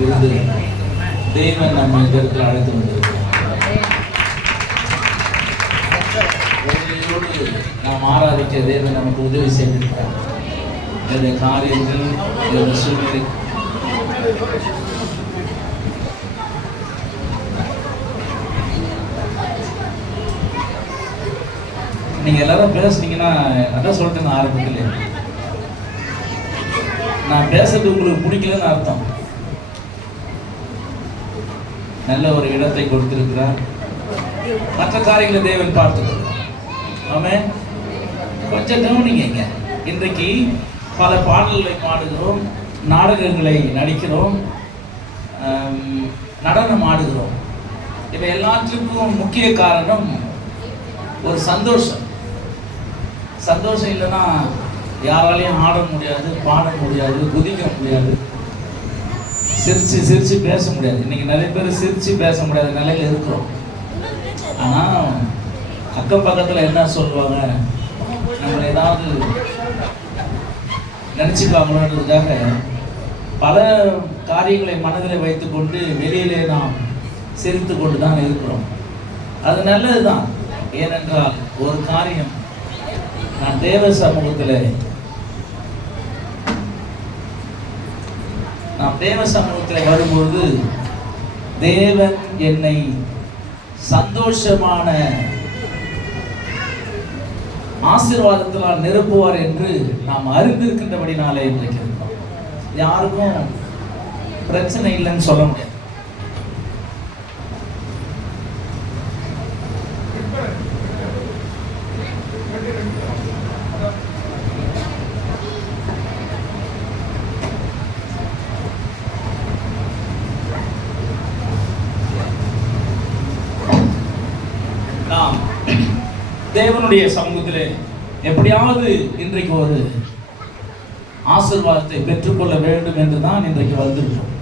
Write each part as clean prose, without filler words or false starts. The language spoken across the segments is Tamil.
விருது தேவன் நம்ம இதற்கு அழைத்து வந்திருக்கிறார். நாம் ஆராதிக்க தேவன் நமக்கு உதவி செய்திருக்கிறார். இந்த காரியங்கள் இந்த சூழ்நிலை நீங்க எல்லாரும் பேசுனீங்கன்னா அதான் சொல்லிட்டு நான் ஆரம்பிக்கல. நான் பேசுறது உங்களுக்கு பிடிக்கலன்னு அர்த்தம். நல்ல ஒரு இடத்தை கொடுத்திருக்கிறார். மற்ற காரியங்களை தேவன் பார்த்துக்கிறார். ஆமென். கொஞ்சம் கவனிங்க. இன்றைக்கு பல பாடல்களை பாடுகிறோம், நாடகங்களை நடிக்கிறோம், நடனம் ஆடுகிறோம். இவை எல்லாத்துக்கும் முக்கிய காரணம் ஒரு சந்தோஷம். சந்தோஷம் இல்லைன்னா யாராலையும் ஆட முடியாது, பாட முடியாது, குதிக்க முடியாது, சிரிச்சு பேச முடியாது. இன்னைக்கு நிறைய பேர் சிரிச்சு பேச முடியாத நிலையில இருக்கிறோம். ஆனால் அக்கம் பக்கத்தில் என்ன சொல்லுவாங்க, நம்மளை ஏதாவது நினச்சிப்பாங்களோன்றதுக்காக பல காரியங்களை மனதில் வைத்துக்கொண்டு வெளியிலே நாம் சிரித்து கொண்டு தான் இருக்கிறோம். அது நல்லது தான். ஏனென்றால் ஒரு காரியம், நான் தேவ சமூகத்தில் வரும்போது தேவன் என்னை சந்தோஷமான ஆசீர்வாதத்தினால் நிரப்புவார் என்று நாம் அறிந்திருக்கின்றபடினாலே இன்றைக்கு இருக்கோம். யாருக்கும் பிரச்சனை இல்லைன்னு சொல்ல முடியாது. நாம் தேவனுடைய சமூகத்திலே எப்படியாவது இன்றைக்கு ஒரு ஆசீர்வாதத்தை பெற்றுக்கொள்ள வேண்டும் என்று தான் இன்றைக்கு வந்திருக்கோம்.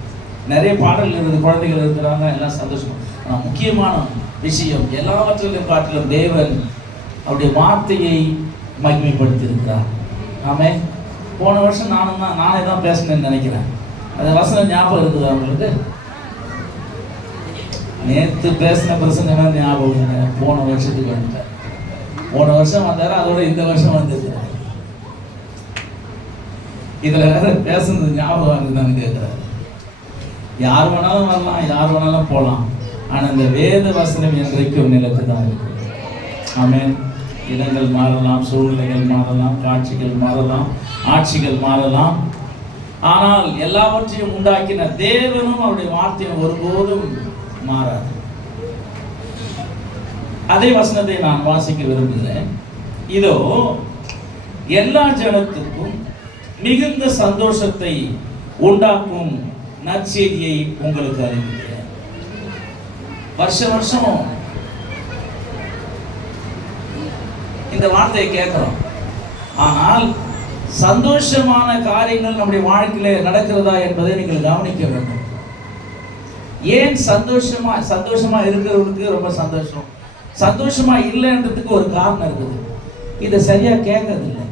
நிறைய பாடல்கள் இருக்குது, குழந்தைகள் இருக்கிறாங்க, எல்லாம் சந்தோஷம். ஆனால் முக்கியமான விஷயம், எல்லாவற்றிலும் காட்டிலும் தேவன் அவருடைய வார்த்தையை மகிமைப்படுத்தி இருக்கிறார். ஆமே. போன வருஷம் நானே தான் பேசினேன்னு நினைக்கிறேன். அந்த வசனம் ஞாபகம் இருக்குது அவங்களுக்கு? நேற்று பேசின பிரசங்க ஞாபகம். போன வருஷத்துக்கு வந்துட்டேன். போன வருஷம் வந்தாரு, அதோட இந்த வருஷம் வந்திருக்கிறார். இதுல வேற பேசுனது ஞாபகம் இருக்குதான்னு கேட்கிறாரு. யார் வேணாலும் வரலாம், யார் வேணாலும் போகலாம், ஆனா இந்த வேத வசனம் என்றைக்கும் நிலைத்து தான் இருக்கு. ஆமென். இடங்கள் மாறலாம், சூழ்நிலைகள் மாறலாம், காட்சிகள் மாறலாம், ஆட்சிகள் மாறலாம், ஆனால் எல்லாவற்றையும் உண்டாக்கின தேவனும் அவருடைய வார்த்தையும் ஒருபோதும் மாறாது. அதே வசனத்தை நான் வாசிக்க விரும்புகிறேன். இதோ எல்லா ஜனத்துக்கும் மிகுந்த சந்தோஷத்தை உண்டாக்கும் நற்செய்தியை உங்களுக்கு அறிவிக்கிறேன். வருஷம் இந்த வார்த்தையை கேட்கிறோம். ஆனால் சந்தோஷமான காரியங்கள் நம்முடைய வாழ்க்கையில நடக்கிறதா என்பதை நீங்கள் கவனிக்க வேண்டும். ஏன் சந்தோஷமா இருக்கிறவங்களுக்கு ரொம்ப சந்தோஷம், சந்தோஷமா இல்லைன்றதுக்கு ஒரு காரணம் இருக்குது. இதை சரியா கேட்கறது இல்லை.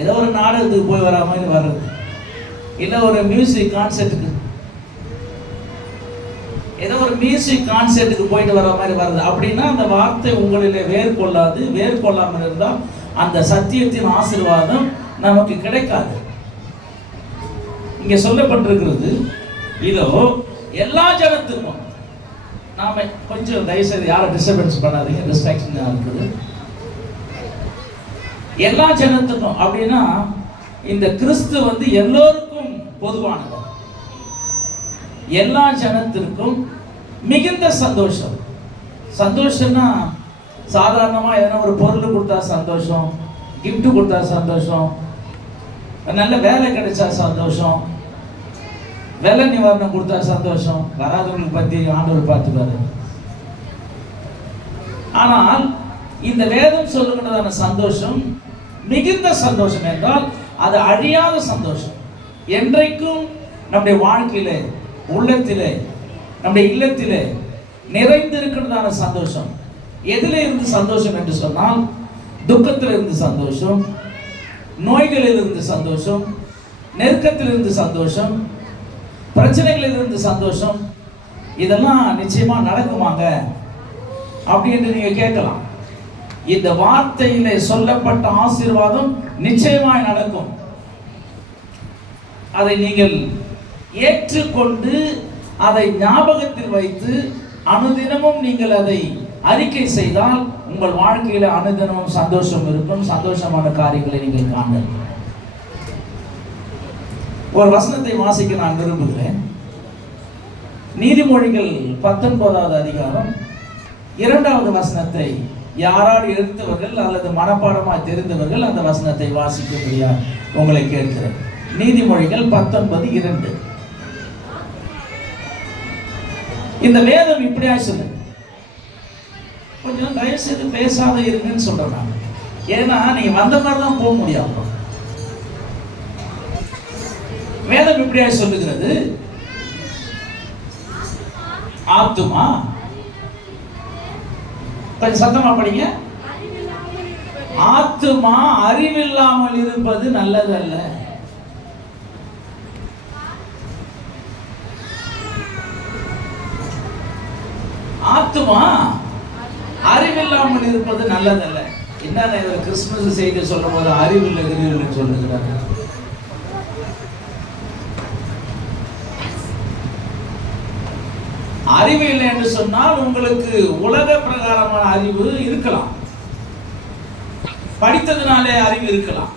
ஏதோ ஒரு நாடகத்துக்கு போய் வரா மாதிரி வர்றது, இல்லை ஒரு மியூசிக் கான்சர்ட்டுக்கு போயிட்டு வர மாதிரி வர்றது. அப்படின்னா அந்த வார்த்தை உங்களிலே வேர் கொள்ளாமல் இருந்தால் அந்த சத்தியத்தின் ஆசீர்வாதம் நமக்கு கிடைக்காது. இங்க சொல்லப்பட்டிருக்கிறது, இதோ எல்லா ஜனத்துக்கும், நாம கொஞ்சம் தயவுசெய்து யாரும் டிஸ்டர்பன்ஸ் பண்ணாதீங்க, டிஸ்ட்ராக்ஷன் இருக்குது. எல்லா ஜனத்துக்கும் அப்படின்னா இந்த கிறிஸ்து எல்லோருக்கும் பொதுவானது. எல்லா ஜனத்திற்கும் மிகுந்த சந்தோஷம். சந்தோஷம்னா சாதாரணமா எதனா ஒரு பொருள் கொடுத்தா சந்தோஷம், கிஃப்ட் கொடுத்தா சந்தோஷம், நல்ல வேலை கிடைச்சா சந்தோஷம், வேலை நிவாரணம் கொடுத்தா சந்தோஷம், வராதவங்களுக்கு பத்தி ஆண்டவர் பார்த்துப்பாரு. ஆனால் இந்த வேதம் சொல்லுகின்றதான சந்தோஷம் மிகுந்த சந்தோஷம் என்றால் அது அழியாத சந்தோஷம். என்றைக்கும் நம்முடைய வாழ்க்கையிலே, உள்ளத்திலே, நம்முடைய இல்லத்திலே நிறைந்திருக்கிறதான சந்தோஷம். எதிலே இருந்து சந்தோஷம் என்று சொன்னால், துக்கத்தில் இருந்து சந்தோஷம், நோய்களில் இருந்து சந்தோஷம், நெருக்கத்தில் இருந்து சந்தோஷம், பிரச்சனைகளில் இருந்து சந்தோஷம், இதெல்லாம் நிச்சயமா நடக்குமாங்க அப்படின்னு நீங்க கேட்கலாம். இந்த வார்த்தையிலே சொல்லப்பட்ட ஆசீர்வாதம் நிச்சயமாய் நடக்கும். அதை நீங்கள் ஏற்றுக்கொண்டு அதை ஞாபகத்தில் வைத்து அனுதினமும் நீங்கள் அதை அறிக்கை செய்தால் உங்கள் வாழ்க்கையில அனுதினமும் சந்தோஷம் இருக்கும். சந்தோஷமான காரியங்களை நீங்கள் காண. ஒரு வசனத்தை வாசிக்க நான் விரும்புகிறேன். நீதிமொழிகள் 19வது அதிகாரம் 2வது வசனத்தை யாரால் எடுத்தவர்கள் அல்லது மனப்பாடமாய் தெரிந்தவர்கள் அந்த வசனத்தை வாசிக்கும்படியா உங்களை கேட்கிறேன். நீதிமொழிகள் 19:2. இந்த வேதம் இப்படியா சொல்லுங்க. கொஞ்சம் தயவு செய்து பேசாத இருங்கன்னு சொல்றேன். ஏன்னா நீங்க வந்த மாதிரி தான் போக முடியாது. வேதம் இப்படியா சொல்லுகிறது. ஆத்துமா, கொஞ்சம் சத்தமா படிங்க. ஆத்துமா அறிவில்லாமல் இருப்பது நல்லதல்ல. ஆத்துமா அறிவில்லாமல் இருப்பது நல்லதல்ல. என்ன கிறிஸ்துமஸ் செய்தி சொல்லும் போது அறிவில்லை அறிவில்லை சொல்லுகிறாங்க. அறிவு இல்லை என்று சொன்னால் உங்களுக்கு உலக பிரகாரமான அறிவு இருக்கலாம், படித்ததுனாலே அறிவு இருக்கலாம்.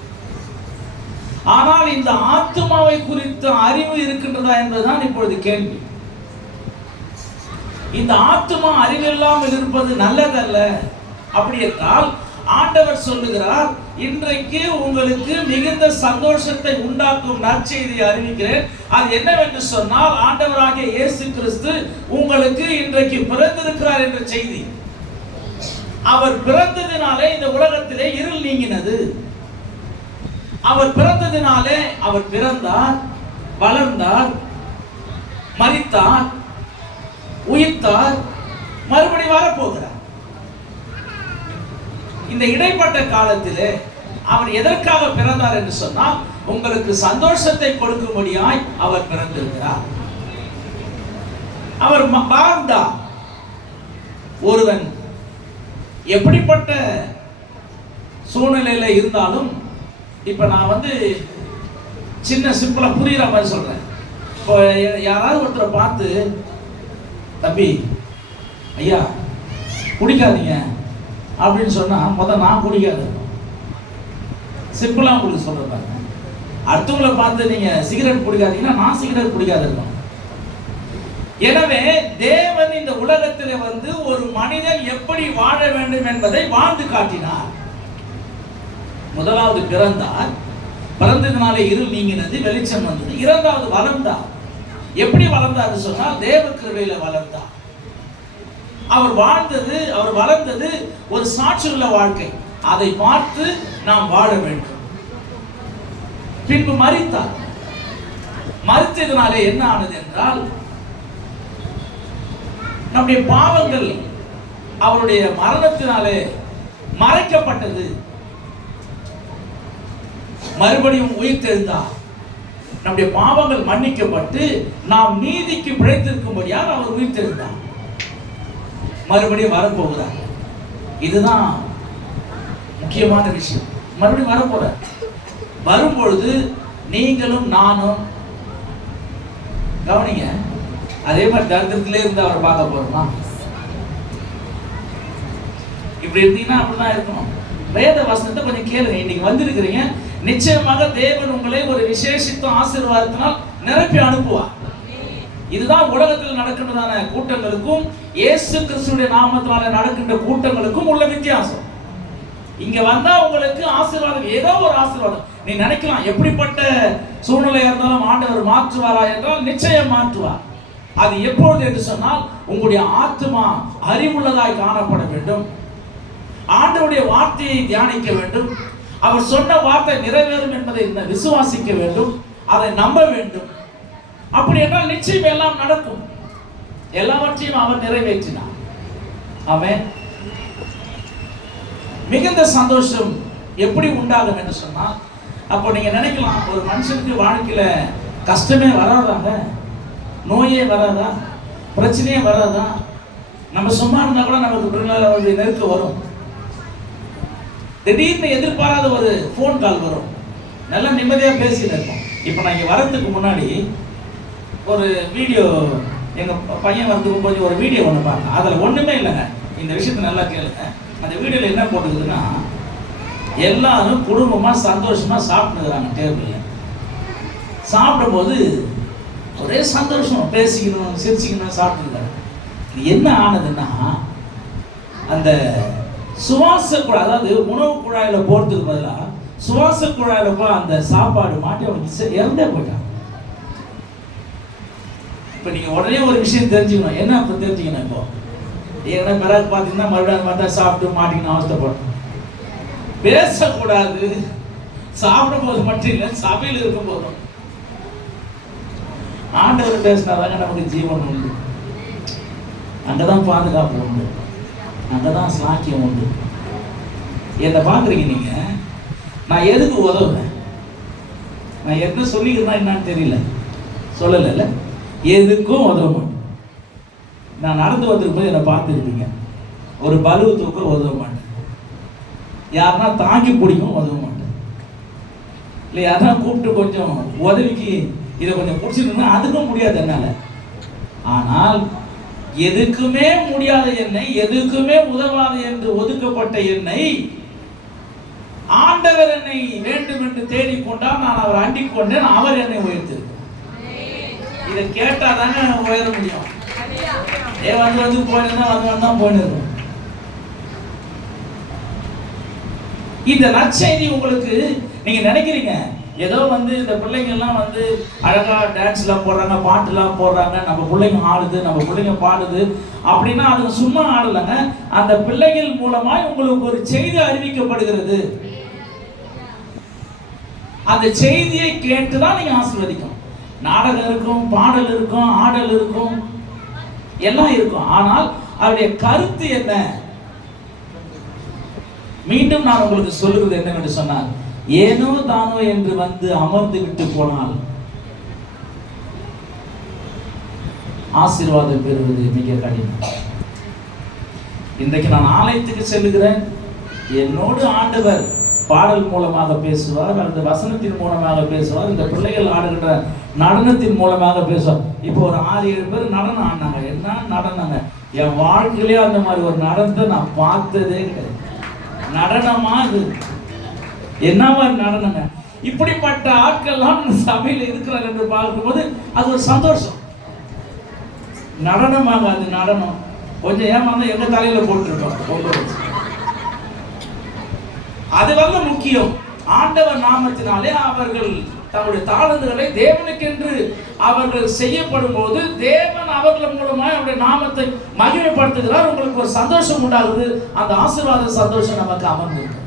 ஆனால் இந்த ஆத்துமாவை குறித்த அறிவு இருக்கின்றதா என்பதுதான் இப்பொழுது கேள்வி. இந்த ஆத்துமா அறிவில்லாமல் இருப்பது நல்லதல்ல. அப்படி என்றால் ஆண்டவர் சொல்லுகிறார், இன்றைக்கு உங்களுக்கு மிகுந்த சந்தோஷத்தை உண்டாக்கும் நற்செய்தியை அறிவிக்கிறேன். அது என்னவென்று சொன்னால், ஆண்டவராகிய இயேசு கிறிஸ்து உங்களுக்கு இன்றைக்கு பிறந்திருக்கிறார் என்ற செய்தி. அவர் பிறந்ததினாலே இந்த உலகத்திலே இருள் நீங்கினது. அவர் பிறந்ததினாலே அவர் பிறந்தார், வளர்ந்தார், மரித்தார், உயிர்த்தார், மறுபடி வரப்போகிறார். இந்த இடைப்பட்ட காலத்திலே அவர் எதற்காக பிறந்தார் என்று சொன்னால், உங்களுக்கு சந்தோஷத்தை கொடுக்கும்படியாய் அவர் பிறந்திருக்கிறார். அவர் வாழ்ந்தார். ஒருவன் எப்படிப்பட்ட சூழ்நிலையில இருந்தாலும், இப்ப நான் சின்ன சிம்பிளா புரியுற மாதிரி சொல்றேன். இப்போ யாராவது ஒருத்தரை பார்த்து, தம்பி ஐயா குடிக்காதீங்க அப்படின்னு சொன்னா முதல் நான் குடிக்காது. சிம்பிளா உங்களுக்கு சொல்றேன். அடுத்தவங்களை பார்த்து நீங்க சிகரெட் குடிக்காதீங்கன்னா நான் சிகரெட் குடிக்காது இருக்கணும். எனவே தேவன் இந்த உலகத்திலே ஒரு மனிதன் எப்படி வாழ வேண்டும் என்பதை வாழ்ந்து காட்டினார். முதலாவது பிறந்தார், பிறந்ததினாலே இருள் நீங்கினது, வெளிச்சம் வந்தது. இரண்டாவது வளர்ந்தார். எப்படி வளர்ந்தார் சொன்னால் தேவ கிருபையில வளர்ந்தார். அவர் வளர்ந்தது ஒரு சாட்சியுள்ள வாழ்க்கை. அதை பார்த்து நாம் வாழ வேண்டும். பின்பு மரித்தார். மரித்ததினாலே என்ன ஆனது என்றால், நம்முடைய பாவங்கள் அவருடைய மரணத்தினாலே மறைக்கப்பட்டது. மறுபடியும் உயிர்த்தெழுந்தார். நம்முடைய பாவங்கள் மன்னிக்கப்பட்டு நாம் நீதிக்கு பிழைத்திருக்கும்படியாக அவர் உயிர்த்தெழுந்தார். மறுபடியும் வரப்போகிறார். இதுதான் முக்கியமான விஷயம். மறுபடியும் வரப்போறார். வரும்பொழுது நீங்களும் நானும் கவனிங்க, அதே மாதிரி தரித்திரத்திலே இருந்து அவர் பார்க்க போறோமா? இப்படி இருந்தீங்கன்னா அப்படிதான் இருக்கணும். வேத வசனத்தை கொஞ்சம் கேளுங்க. இன்னைக்கு வந்திருக்கிறீங்க, நிச்சயமாக தேவன் உங்களை ஒரு விசேஷித்த ஆசீர்வாதத்தினால் நிரப்பி அனுப்புவார். இதுதான் உலகத்தில் நடக்கின்றதான கூட்டங்களுக்கும் இயேசு கிறிஸ்துவின் நாமத்தினால நடக்கின்ற கூட்டங்களுக்கும் உள்ள வித்தியாசம். இங்க வந்தா உங்களுக்கு ஆசீர்வாதம், ஏதோ ஒரு ஆசீர்வாதம். நீ நினைக்கலாம் எப்படிப்பட்ட சூழ்நிலை இருந்தாலும் ஆண்டவர் மாற்றுவாரா என்றால் நிச்சயம் மாற்றுவார். அது எப்பொழுது என்று சொன்னால், உங்களுடைய ஆத்துமா அறிவுள்ளதாய் காணப்பட வேண்டும். ஆண்டவருடைய வார்த்தையை தியானிக்க வேண்டும். அவர் சொன்ன வார்த்தை நிறைவேறும் என்பதை விசுவாசிக்க வேண்டும், அதை நம்ப வேண்டும். அப்படி என்றால் நிச்சயம் எல்லாம் நடக்கும். எல்லாவற்றையும் அவர் நிறைவேற்றினார். ஆமென். மிகுந்த சந்தோஷம் எப்படி உண்டாகும் என்று சொன்னால், அப்போ நீங்க நினைக்கலாம், ஒரு மனுஷனுக்கு வாழ்க்கையில கஷ்டமே வராதாங்க. நோயே வராதா? பிரச்சனையே வராதா? நம்ம சும்மா இருந்தா கூட நமக்கு நெருக்கம் வரும். திடீர்னு எதிர்பாராத ஒரு ஃபோன் கால் வரும். நல்லா நிம்மதியாக பேசிட்டு இருக்கோம். இப்போ நான் இங்கே வரதுக்கு முன்னாடி ஒரு வீடியோ, எங்கள் பையன் வரதுக்கு கொஞ்சம் ஒரு வீடியோ ஒன்று பார்த்தேன். அதில் ஒன்றுமே இல்லைங்க. இந்த விஷயத்தை நல்லா கேளுங்க. அந்த வீடியோவில் என்ன போட்டுக்குதுன்னா, எல்லாரும் குடும்பமாக சந்தோஷமாக சாப்பிட்டுக்கிறாங்க. டேபிளில் சாப்பிடும்போது ஒரே சந்தோஷம், பேசிக்கணும், சிரிச்சிக்கணும், சாப்பிட்டுருக்காங்க. இது என்ன ஆனதுன்னா, அந்த சுவாச குழாய், அதாவது உணவு குழாயில் போகிறதுக்கு பதிலாக சுவாச குழாயில் போய் அந்த சாப்பாடு மாட்டி அவனுக்கு இறந்தே போயிட்டான். இப்போ நீங்கள் உடனே ஒரு விஷயம் தெரிஞ்சுக்கணும். என்ன இப்போ தெரிஞ்சுக்கணும்? இப்போ ஏன்னா பிறகு பார்த்தீங்கன்னா மறுபடியும் பார்த்தா சாப்பிட்டு மாட்டிக்கணும், அவஸ்தைப்படும். பேசக்கூடாது. சாப்பிடும் போது மட்டும் இல்லை, சபையில் இருக்கும் போதும் ஆண்டவர் பேசினாதாங்க நமக்கு ஜீவன் உண்டு. அங்கதான் பாதுகாப்பு உண்டு, அங்கதான் சாக்கியம் உண்டு. என்னை பார்க்குறீங்க நீங்க, நான் எதுக்கு உதவுவேன்? நான் என்ன சொல்லிக்கிறேன்னா என்னன்னு தெரியல, சொல்லல, எதுக்கும் உதவ மாட்டேன். நான் நடந்து வந்திருக்கும் போது என்னை பார்த்துருப்பீங்க. ஒரு பலுவு தூக்க உதவ மாட்டேன். யாருன்னா தாங்கி பிடிக்கும் உதவ மாட்டேன். இல்லை யாருன்னா கூப்பிட்டு கொஞ்சம் உதவிக்கு இதை கொஞ்சம் பிடிச்சிருந்தா அதுக்கும் முடியாது என்னால. ஆனால் எதுக்குமே முடியாத என்னை, எதுக்குமே உதவாத என்று ஒதுக்கப்பட்ட என்னை ஆண்டவர் என்னை வேண்டும் என்று தேடிக்கொண்டால் நான் அவர் அண்டிக் கொண்டேன். அவர் என்னை உயர்த்திருக்கிறார். இதை கேட்டாதானே உயர முடியும். வந்து போயிருந்தா வந்து போயிருந்தோம். இந்த நற்செய்தி உங்களுக்கு, நீங்க நினைக்கிறீங்க ஏதோ இந்த பிள்ளைங்கள்லாம் அழகா டான்ஸ்லாம் போடுறாங்க, பாட்டுலாம் போடுறாங்க, நம்ம பிள்ளைங்க ஆடுது, நம்ம பிள்ளைங்க பாடுது அப்படின்னா அது சும்மா ஆடலைங்க. அந்த பிள்ளைகள் மூலமா உங்களுக்கு ஒரு செய்தி அறிவிக்கப்படுகிறது. அந்த செய்தியை கேட்டுதான் நீங்க ஆசீர்வதிக்கும். நாடகம் இருக்கும், பாடல் இருக்கும், ஆடல் இருக்கும், எல்லாம் இருக்கும். ஆனால் அவருடைய கருத்து என்ன? மீண்டும் நான் உங்களுக்கு சொல்லுவது என்னவென்று சொன்னால், ஏனோ தானோ என்று அமர்ந்து விட்டு போனால் ஆசீர்வாதம் பெறுவது மிக கடினம். இன்றைக்கு நான் ஆலயத்துக்கு செல்லுகிறேன், என்னோடு ஆண்டவர் பாடல் மூலமாக பேசுவார், அந்த வசனத்தின் மூலமாக பேசுவார், இந்த பிள்ளைகள் ஆடுகின்ற நடனத்தின் மூலமாக பேசுவார். இப்போ ஒரு 6-7 பேர் நடனம் ஆடினாங்க. என்ன நடனங்க! என் வாழ்க்கையிலே அந்த மாதிரி ஒரு நடனத்தை நான் பார்த்ததே கிடையாது. நடனமா அது என்னவா நடனங்க! இப்படிப்பட்ட ஆட்கள்லாம் சபையில் இருக்கிறார் என்று பார்க்கும்போது அது ஒரு சந்தோஷம். நடனமாக அது நடனம். கொஞ்சம் ஏமாந்தா எங்க தலையில போட்டுருக்கோம். அது முக்கியம். ஆண்டவர் நாமத்தினாலே அவர்கள் தங்களுடைய தாளந்துகளை தேவனுக்கென்று அவர்கள் செய்யப்படும் போது தேவன் அவர்கள் மூலமாக அவருடைய நாமத்தை மகிமைப்படுத்துகிறார். உங்களுக்கு ஒரு சந்தோஷம் உண்டாகுது. அந்த ஆசீர்வாத சந்தோஷம் நமக்கு அமர்ந்திருக்கு.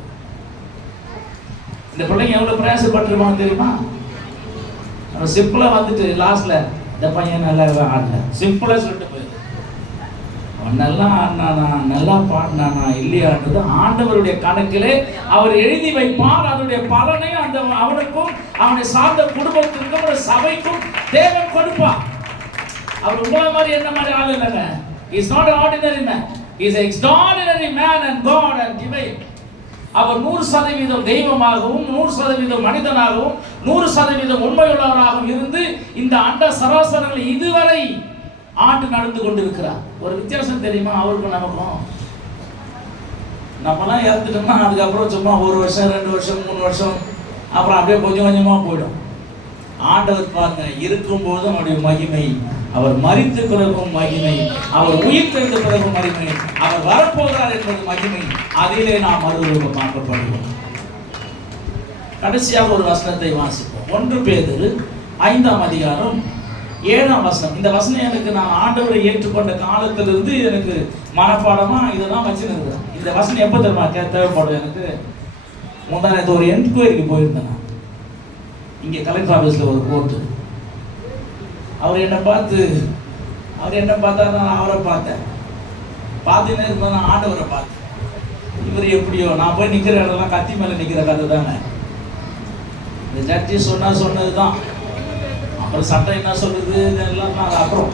இந்த பிள்ளைங்க எவ்வளவு பிரயாசப்பட்டிருப்பாங்க தெரியுமா? நம்ம சிம்பிளா லாஸ்ட்ல இந்த பையன் நல்லா ஆடல, சிம்பிளா சொல்லிட்டு போயிடுது. நல்லா ஆடினானா, நல்லா பாடினானா இல்லையான்றது ஆண்டவருடைய கணக்கிலே அவர் எழுதி வைப்பார். அதனுடைய பலனை அந்த அவனுக்கும் அவனை சார்ந்த குடும்பத்திற்கும் ஒரு சபைக்கும் தேவன் கொடுப்பார். அவர் உங்களை மாதிரி என்ன மாதிரி ஆள் இல்லைங்க. He is not an ordinary man. He is an extraordinary man and God and divine. அவர் 100% தெய்வமாகவும் 100% மனிதனாகவும் 100% உண்மையுள்ளவராகவும் இருந்து இந்த அண்ட சராசரங்கள் இதுவரை ஆண்டு நடந்து கொண்டிருக்கிறார். ஒரு வித்தியாசம் தெரியுமா அவருக்கும் நமக்கும்? நம்மலாம் இறந்துட்டோம்னா அதுக்கப்புறம் சும்மா 1 வருஷம் 2 வருஷம் 3 வருஷம் அப்புறம் அப்படியே கொஞ்சம் கொஞ்சமா போயிடும். ஆண்டவர் பாருங்க, இருக்கும் போதும் அவருடைய மகிமை, அவர் மரித்த பிறகும் மகிமை, அவர் உயிர் தெழுந்த பிறகும் மகிமை, அவர் வரப்போகிறார் என்பது மகிமை. அதிலே நாம் மறுரூபமாக்கப்படுவோம். கடைசியாக ஒரு வசனத்தை வாசிப்போம். 1 பேதுரு 5ஆம் அதிகாரம் 7ஆம் வசனம். இந்த வசனம் எனக்கு நான் ஆண்டவரை ஏற்றுக்கொண்ட காலத்திலிருந்து எனக்கு மனப்பாடமா இதெல்லாம் வச்சுருக்கிறேன். இந்த வசனம் எப்போ தெரியுமா தேவைப்படும் எனக்கு? முந்தானத்து ஒரு என்கொயரிக்கு போயிருந்தேன். இங்கே கலெக்டர் ஆஃபீஸில் ஒரு கோர்ட்டு. அவர் என்னை பார்த்தா நான் அவரை பார்த்தேன். பார்த்துன்னே இருப்பேன், நான் ஆண்டவரை பார்த்தேன். இவர் எப்படியோ நான் போய் நிற்கிற இடம்லாம் கத்தி மேலே நிற்கிற கதை தானே. இந்த ஜட்ஜி சொன்னது தான். அப்புறம் சட்டம் என்ன சொல்லுது இதெல்லாம் அது அப்புறம்.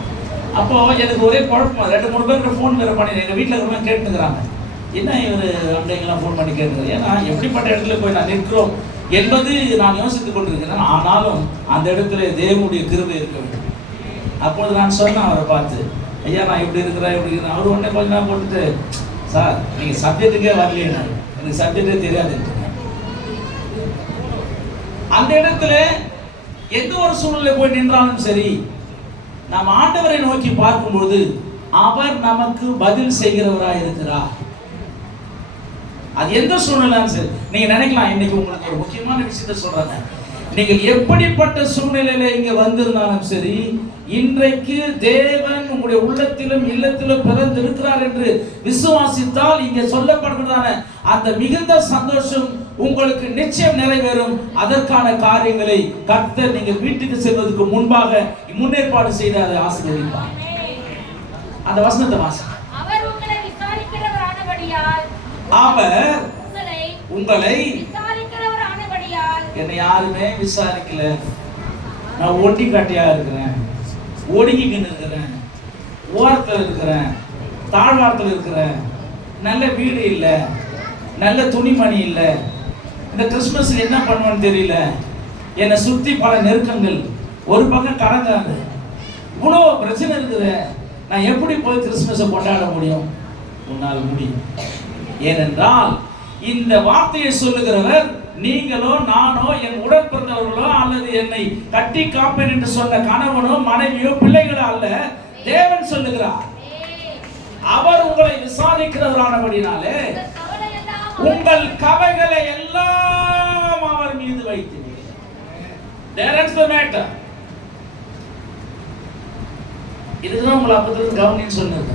அப்போ எனக்கு ஒரே குழப்பம். 2-3 பேருக்கு ஃபோன் வேறு பண்ணி எங்கள் வீட்டில் இருக்கிறவங்க கேட்டுக்கிறாங்க, என்ன இவர் அப்படிங்கெல்லாம் ஃபோன் பண்ணி கேட்டுக்கிறாங்க. ஏன்னா எப்படிப்பட்ட இடத்துல போய் நான் நிற்கிறோம் என்பது நான் யோசித்துக் கொண்டிருக்கிறேன். ஆனாலும் அந்த இடத்துல தேவனுடைய கிருபை இருக்க வேண்டும். அப்பொழுது நான் சொன்னேன் அவரை பார்த்து, ஐயா நான் இப்படி இருக்கிறேன் இப்படி இருக்கிறேன். அவர் உடனே கொஞ்ச நாள் போட்டுட்டு, சார் நீங்கள் சப்ஜெக்ட்டுக்கே வரலையே, எனக்கு சப்ஜெக்டே தெரியாதுன்ட்டு. அந்த இடத்துல எந்த ஒரு சூழ்நிலை போய் நின்றாலும் சரி, நாம் ஆண்டவரை நோக்கி பார்க்கும்போது அவர் நமக்கு பதில் செய்கிறவராக இருக்கிறார். அது எந்த சூழ்நிலையும் சரி. நீங்க நினைக்கலாம், இன்னைக்கு உங்களுக்கு ஒரு முக்கியமான விஷயத்தை சொல்றாங்க. நீங்கள் எப்படிப்பட்ட சூழ்நிலையில இங்க வந்திருந்தாலும் சரி, இன்றைக்கு தேவன் உங்களுடைய உள்ளத்திலும் இல்லத்திலும் பிறந்திருக்கிறார் என்று விசுவாசித்தால் இங்க சொல்லப்படுகிறதான அந்த மிகுந்த சந்தோஷம் உங்களுக்கு நிச்சயம் நிறைவேறும். அதற்கான காரியங்களை கர்த்தர் நீங்கள் வீட்டுக்கு செல்வதற்கு முன்பாக முன்னேற்பாடு செய்து அதை ஆசீர்வதிப்பார். அந்த வசனத்தை வாசிங்க. அவர் உங்களை விசாரிக்கிறவரானபடியால், அவர் உங்களை விசாரிக்கிறவரானபடியால், என்னை யாருமே விசாரிக்கல, நான் ஒட்டி காட்டியா இருக்கிறேன், ஒடுங்கிக்கின்னு இருக்கிறேன், ஓரத்தில் இருக்கிறேன், தாழ்வாரத்தில் இருக்கிறேன், நல்ல வீடு இல்லை, நல்ல துணிமணி இல்லை, இந்த கிறிஸ்துமஸ் என்ன பண்ணுவேன்னு தெரியல, என்னை சுற்றி பல நெருக்கங்கள், ஒரு பக்கம் கடங்காது, இவ்வளோ பிரச்சனை இருக்குது, நான் எப்படி போய் கிறிஸ்துமஸை கொண்டாட முடியும்? உன்னால் முடியும். ஏனென்றால் இந்த வார்த்தையை சொல்லுகிறவர் நீங்களோ நானோ என் உடன் பிறந்தவர்களோ அல்லது என்னை கட்டி காப்பேன் என்று சொன்ன கணவனோ மனைவியோ பிள்ளைகளோ அல்ல, தேவன் சொல்லுகிறார். அவர் உங்களை விசாரிக்கிறவரானபடினாலே உங்கள் கவைகளை எல்லாம் அவர் மீது வைத்து இதுதான் உங்களை அப்பத்துல கவனின்னு சொன்னது.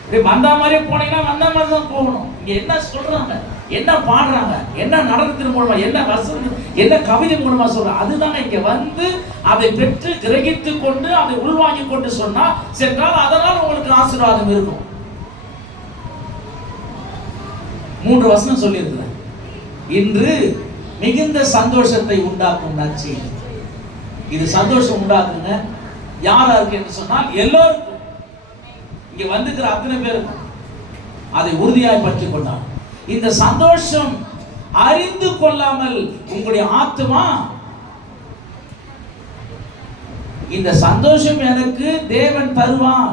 இப்படி வந்த மாதிரியே போனீங்கன்னா வந்த மாதிரி தான் போகணும். இங்க என்ன சொல்றாங்க, என்ன பாடுறாங்க, என்ன நடனத்தின் மூலமா, என்ன வசனம், என்ன கவிதை மூலமா சொல்றாங்க, அதுதாங்க இங்க வந்து அதை பெற்று கிரகித்து கொண்டு அதை உள்வாங்கி கொண்டு சொன்னா சென்றால் அதனால் உங்களுக்கு ஆசீர்வாதம் இருக்கும். 3 வசனம் சொல்லியிருக்கிறேன். இன்று மிகுந்த சந்தோஷத்தை உண்டாக்கும் நற்செய்தி. இது சந்தோஷம் உண்டாக்குங்க. யாராருக்கு என்று சொன்னால் எல்லோருக்கும், இங்க வந்துக்கிற அத்தனை பேருக்கும் அதை உறுதியாய் பற்றிக் கொண்டார். இந்த சந்தோஷம் அறிந்து கொள்ளாமல் உங்களுடைய ஆத்மா, இந்த சந்தோஷம் எனக்கு தேவன் தருவான்,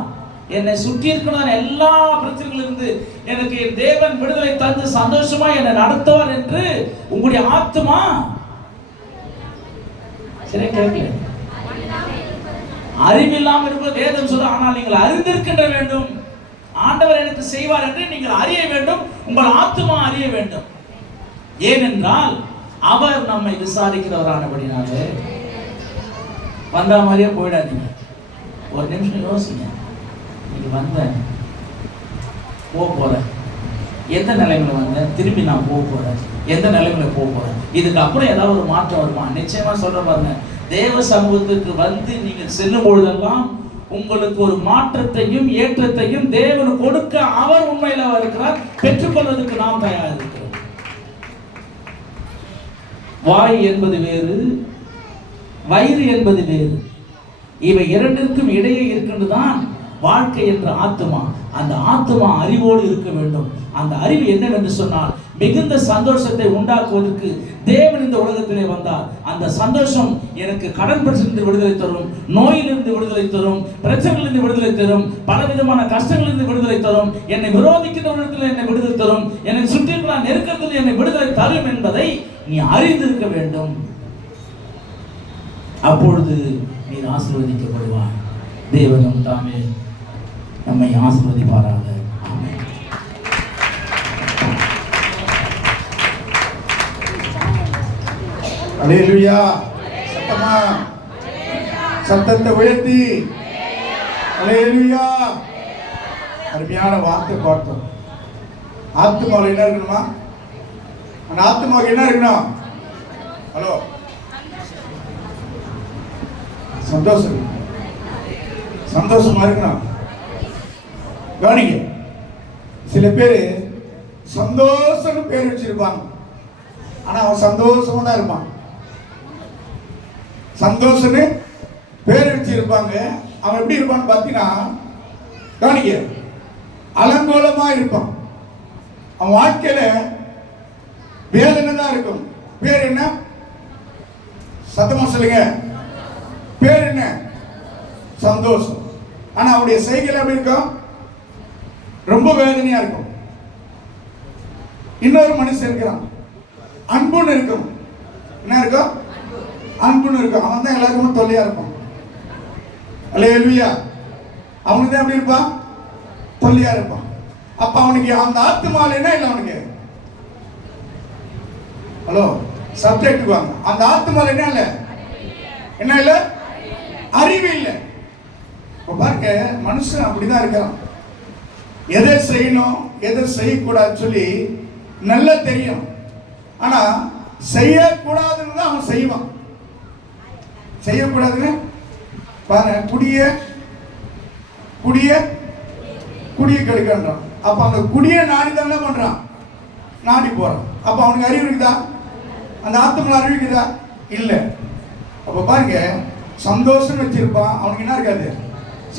என்னை சுற்றி இருக்கிற எல்லா பிரச்சனைகளிலிருந்து எனக்கு என் தேவன் விடுதலை தந்து சந்தோஷமா என்னை நடத்துவார் என்று உங்களுடைய ஆத்மா சரி கேட்கல. அறிவில்லாமல் இருப்பது வேதம் சொல்ல. ஆனால் நீங்கள் அறிந்திருக்கின்ற வேண்டும், ஆண்டவர் எனக்கு செய்வார் என்று நீங்கள் அறிய வேண்டும், உங்கள் ஆத்மா அறிய வேண்டும். ஏனென்றால் அவர் நம்மை விசாரிக்கிறவரானபடினாலே வந்த மாதிரியே போயிடாதீங்க. ஒரு நிமிஷம் யோசிங்க. நீங்க வந்தேன், போறேன், எந்த நிலைமையில வந்தேன், திரும்பி நான் போறேன், எந்த நிலைமையில போறேன், இதுக்கப்புறம் ஏதாவது ஒரு மாற்றம் வருமா? நிச்சயமா சொல்ற பாருங்க, தேவ சமூகத்துக்கு வந்து நீங்கள் செல்லும் பொழுதெல்லாம் உங்களுக்கு ஒரு மாற்றத்தையும் ஏற்றத்தையும் தேவன் கொடுக்க அவர் உண்மையில இருக்கிறார். பெற்றுக்கொள்வதற்கு நாம் தயாராக இருக்கிறோம். வாய் என்பது வேறு, வயிறு என்பது வேறு. இவை இரண்டிற்கும் இடையே இருக்கின்றதுதான் வாழ்க்கை என்ற ஆத்மா. அந்த ஆத்மா அறிவோடு இருக்க வேண்டும். அந்த அறிவு என்னவென்று சொன்னால் மிகுந்த சந்தோஷத்தை உண்டாக்குவதற்கு தேவன் இந்த உலகத்திலே வந்தார். அந்த சந்தோஷம் எனக்கு கடன் பிரச்சனையிலிருந்து விடுதலை தரும், நோயிலிருந்து விடுதலை தரும், பிரச்சனைகளிலிருந்து விடுதலை தரும், பலவிதமான கஷ்டங்களிலிருந்து விடுதலை தரும், என்னை விரோதிக்கிறவர்களிடத்தில் என்னை விடுதலை தரும், என்னை சுற்றியுள்ள நெருக்கத்தில் என்னை விடுதலை தரும் என்பதை நீ அறிந்திருக்க வேண்டும். அப்பொழுது நீ ஆசீர்வதிக்கப்படுவாய். தேவனும் தாமே நம்மை ஆசீர்வதிப்பாராக. ஆமென். அல்லேலூயா. சத்தமா சத்தத்தை உயர்த்தி அல்லேலூயா. அருமையான வார்த்தை பார்த்தோம். ஆத்துமாவில் என்ன இருக்கணுமா? அந்த ஆத்துமாவுக்கு என்ன இருக்கணும்? ஹலோ, சந்தோஷம், சந்தோஷமா இருக்கணும். கவனிங்க, சில பேர் சந்தோஷம்னு பேர் வச்சிருப்பாங்க, ஆனா அவன் சந்தோஷமா தான் இருப்பான். சந்தோஷம்னு பேர் வச்சிருப்பாங்க. அவன் எப்படி இருப்பான்னு பார்த்தீங்கன்னா, கவனிக்க, அலங்கோலமா இருப்பான். அவன் வாழ்க்கையில வேதனை தான் இருக்கும். பேர் என்ன? சத்தமா சொல்லுங்க. பேர் என்ன? சந்தோஷம். ஆனா அவனுடைய செய்கைகள் எப்படி இருக்கும்? ரொம்ப வேதனையா இருக்கும். இன்னொரு மனுஷன் இருக்கிறான், அன்புன்னு இருக்கும். என்ன இருக்கும்? அன்புன்னு இருக்கும். அவன் தான் எல்லாருக்குமே தொல்லையா இருப்பான். அல்லேலூயா. அவனுக்கு தான் எப்படி இருப்பான்? தொல்லையா இருப்பான். அப்ப அவனுக்கு அந்த ஆத்துமால என்ன இல்லை? அவனுக்கு ஹலோ சப்ஜெக்ட் வாங்க. அந்த ஆத்துமால என்ன இல்லை? என்ன இல்லை? அறிவு இல்லை. இப்ப பாருங்க, மனுஷன் அப்படிதான் இருக்கிறான். எதை செய்யணும் எதை செய்யக்கூடாது சொல்லி நல்லா தெரியும். ஆனா செய்யக்கூடாதுன்னு தான் அவன் செய்வான். செய்யக்கூடாதுன்னு பாருங்க, குடிய கெடுக்கின்றான். அப்ப அந்த குடிய நாடி தான் என்ன பண்றான்? நாடி போறான். அப்ப அவனுக்கு அறிவு இருக்குதா? அந்த ஆத்மல அறிவு இருக்குதா? இல்ல. அப்ப பாருங்க, சந்தோஷம் வச்சிருப்பான், அவனுக்கு என்ன இருக்காது?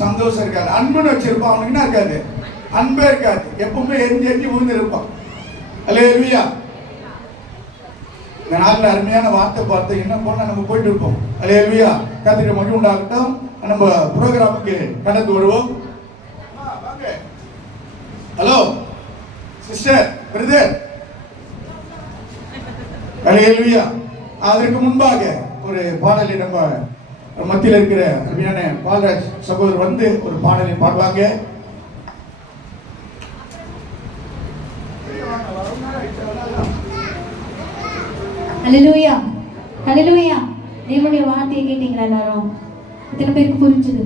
சந்தோஷம் இருக்காது. அன்புன்னு வச்சிருப்பான், அவனுக்கு என்ன இருக்காது? அன்பே இருக்காது. எப்பவுமே எரிஞ்சு எரிஞ்சு விழுந்து இருப்பான். அல்லேலூயா. இந்த நாளில் அருமையான வார்த்தை பார்த்து என்ன போனா நம்ம போயிட்டு இருப்போம். அல்லேலூயா. கர்த்தருக்கு மகிமை உண்டாகட்டும். நம்ம ப்ரோக்ராமுக்கு கடந்து வருவோம். Hello sister, brother. அல்லேலூயா. அதற்கு முன்பாக ஒரு பாடலை நம்ம மத்தியில் இருக்கிற அருமையான பாலராஜ் சகோதரர் வந்து ஒரு பாடலை பாடுவாங்க. ஹல்லேலூயா, ஹல்லேலூயா. தேவனுடைய வார்த்தையை கேட்டீங்களா எல்லாரும்? எத்தனை பேருக்கு புரிஞ்சுது?